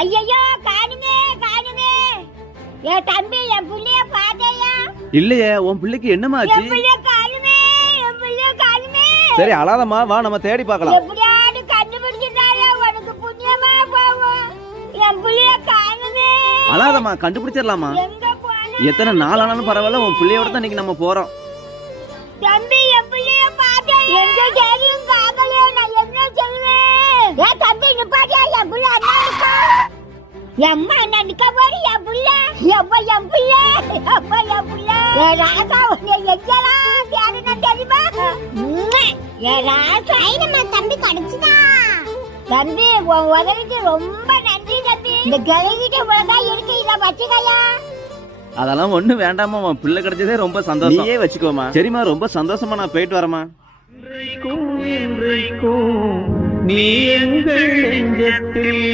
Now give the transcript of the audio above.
ஐயோ காணுமே காணுமே. என் தம்பி என் பிள்ளைய பாத்தையா? இல்லையே, உன் பிள்ளைக்கு என்னமா ஆச்சு? என் பிள்ளைய காணுமே, என் பிள்ளைய காணுமே. சரி அழாதம்மா, வா நம்ம தேடி பார்க்கலாம். எப்படியாவது கண்டுபிடிச்சிட்டாயா உனக்கு புண்ணியமா போகும். என் பிள்ளைய காணுமே. அழாதம்மா, கண்டுபிடிச்சிடலாமா? எங்க போன? எத்தனை நாள் ஆனாலும் பரவாயில்ல, உன் பிள்ளையோட தான் இன்னைக்கு நம்ம போறோம். தம்பி என் பிள்ளைய பார்த்தேன், எங்க தேடியும் காக்கல. நான் என்ன சொல்லுவேன்? ஏன் தம்பி நிப்பாட்டியா? என் பிள்ளை அண்ணா நிக்கா. எம்மா என்ன நிக்க போறி? என் பிள்ளை எப்ப என் பிள்ளை எப்ப என் பிள்ளை ராசா உன்னை எங்கெல்லாம் தேடினா தெரியுமா? ஏ ராசா நம்ம தம்பி கிடைச்சுதா. தம்பி உன் உதவிக்கு ரொம்ப நன்றி தம்பி. இந்த கிளைகிட்ட உலகா இருக்கு, இதை வச்சுக்கையா. அதெல்லாம் ஒண்ணு வேண்டாமா, உன் பிள்ளை கிடைச்சதே ரொம்ப சந்தோஷம். நீயே வச்சுக்கோமா. சரிம்மா, ரொம்ப சந்தோஷமா, நான் போயிட்டு வரேம்மா. நீ எங்கள் நெஞ்சத்தில்